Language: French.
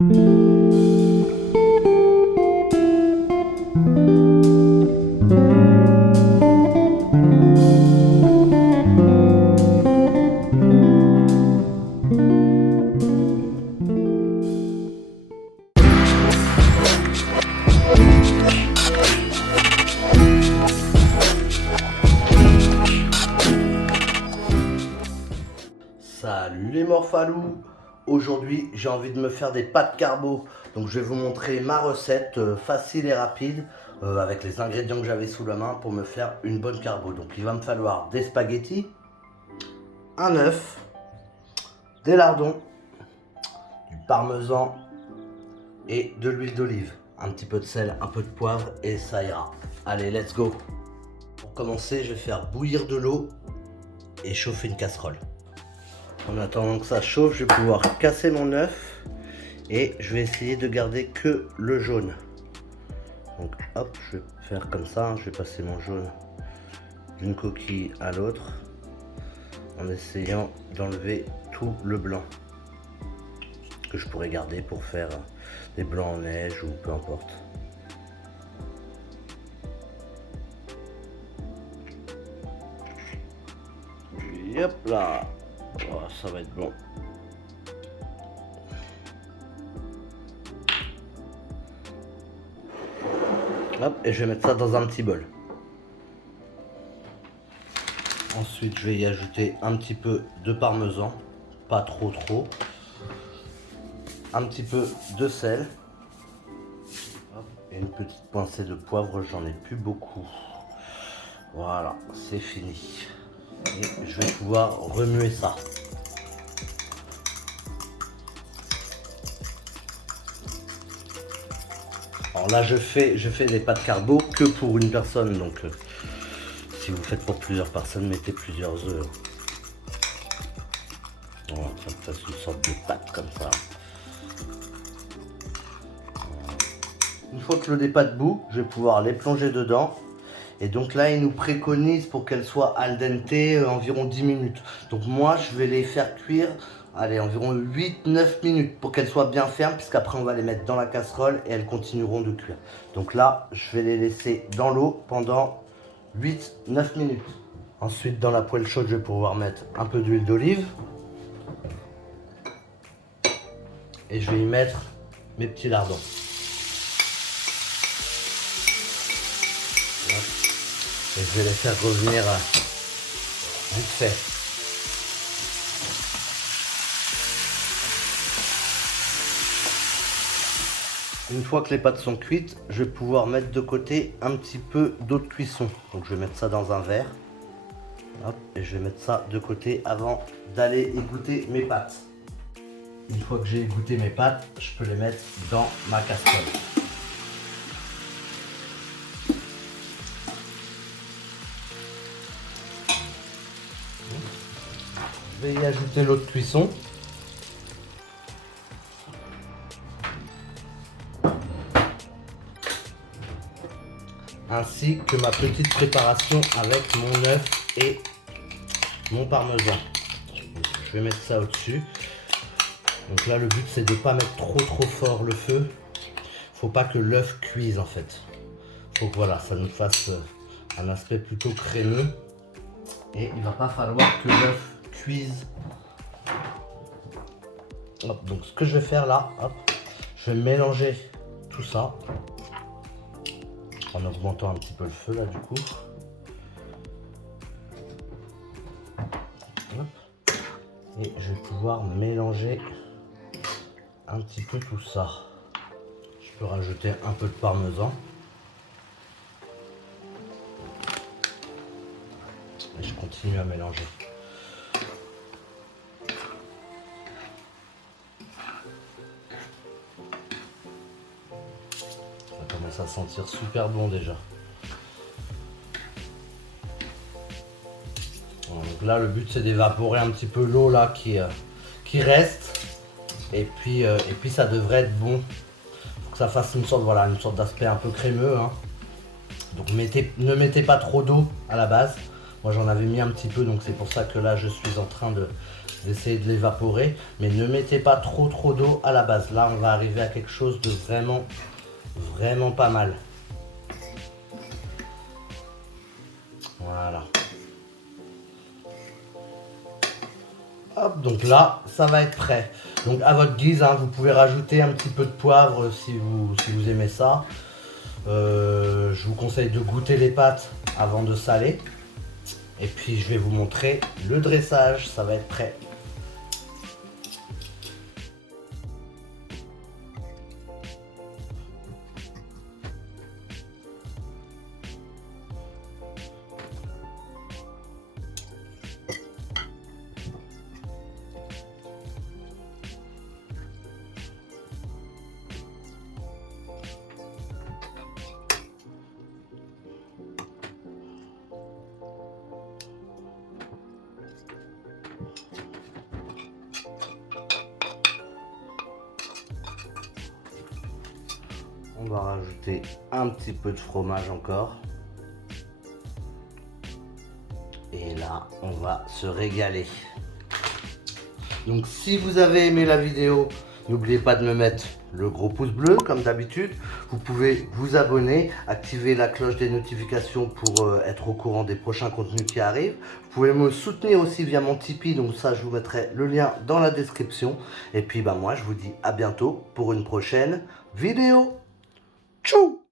Salut les morphalous. Aujourd'hui j'ai envie de me faire des pâtes carbo. Donc je vais vous montrer ma recette facile et rapide avec les ingrédients que j'avais sous la main pour me faire une bonne carbo. Donc il va me falloir des spaghettis, un œuf, des lardons, du parmesan et de l'huile d'olive. Un petit peu de sel, un peu de poivre et ça ira. Allez, let's go. Pour commencer, je vais faire bouillir de l'eau et chauffer une casserole. En attendant que ça chauffe, je vais pouvoir casser mon œuf et je vais essayer de garder que le jaune. Donc hop, je vais faire comme ça, je vais passer mon jaune d'une coquille à l'autre en essayant d'enlever tout le blanc que je pourrais garder pour faire des blancs en neige ou peu importe. Et hop là. Oh, ça va être bon. Hop, et je vais mettre ça dans un petit bol. Ensuite, je vais y ajouter un petit peu de parmesan, pas trop. Un petit peu de sel. Hop, et une petite pincée de poivre, j'en ai plus beaucoup. Voilà, c'est fini. Et je vais pouvoir remuer ça. Alors là je fais des pâtes carbo que pour une personne, donc si vous faites pour plusieurs personnes, mettez plusieurs œufs. Voilà, ça me fasse une sorte de pâte comme ça. Une fois que l'eau n'est pas debout, je vais pouvoir les plonger dedans. Et donc là, il nous préconise pour qu'elles soient al dente environ 10 minutes. Donc moi, je vais les faire cuire, allez, environ 8-9 minutes pour qu'elles soient bien fermes, puisqu'après on va les mettre dans la casserole et elles continueront de cuire. Donc là, je vais les laisser dans l'eau pendant 8-9 minutes. Ensuite, dans la poêle chaude, je vais pouvoir mettre un peu d'huile d'olive. Et je vais y mettre mes petits lardons. Et je vais les faire revenir vite fait. Une fois que les pâtes sont cuites, je vais pouvoir mettre de côté un petit peu d'eau de cuisson. Donc je vais mettre ça dans un verre. Hop, et je vais mettre ça de côté avant d'aller égoutter mes pâtes. Une fois que j'ai égoutter mes pâtes, je peux les mettre dans ma casserole. Je vais y ajouter l'eau de cuisson. Ainsi que ma petite préparation avec mon œuf et mon parmesan. Je vais mettre ça au-dessus. Donc là, le but c'est de ne pas mettre trop fort le feu. Faut pas que l'œuf cuise en fait. Faut que voilà, ça nous fasse un aspect plutôt crémeux. Et il va pas falloir que l'œuf cuise. Hop, donc ce que je vais faire là, hop, je vais mélanger tout ça en augmentant un petit peu le feu là du coup. Hop. Et je vais pouvoir mélanger un petit peu tout ça. Je peux rajouter un peu de parmesan. Et je continue à mélanger. Ça commence à sentir super bon déjà. Donc là le but c'est d'évaporer un petit peu l'eau là qui reste. Et puis ça devrait être bon. Faut que ça fasse une sorte, voilà, une sorte d'aspect un peu crémeux. Hein. Donc ne mettez pas trop d'eau à la base. Moi j'en avais mis un petit peu, donc c'est pour ça que là je suis en train de d'essayer de l'évaporer, mais ne mettez pas trop d'eau à la base. Là, on va arriver à quelque chose de vraiment pas mal. Voilà. Hop, donc là, ça va être prêt. Donc à votre guise, hein, vous pouvez rajouter un petit peu de poivre si vous aimez ça. Je vous conseille de goûter les pâtes avant de saler. Et puis je vais vous montrer le dressage, ça va être prêt. On va rajouter un petit peu de fromage encore. Et là, on va se régaler. Donc si vous avez aimé la vidéo, n'oubliez pas de me mettre le gros pouce bleu comme d'habitude. Vous pouvez vous abonner, activer la cloche des notifications pour être au courant des prochains contenus qui arrivent. Vous pouvez me soutenir aussi via mon Tipeee, donc ça je vous mettrai le lien dans la description. Et puis moi je vous dis à bientôt pour une prochaine vidéo. Tchou!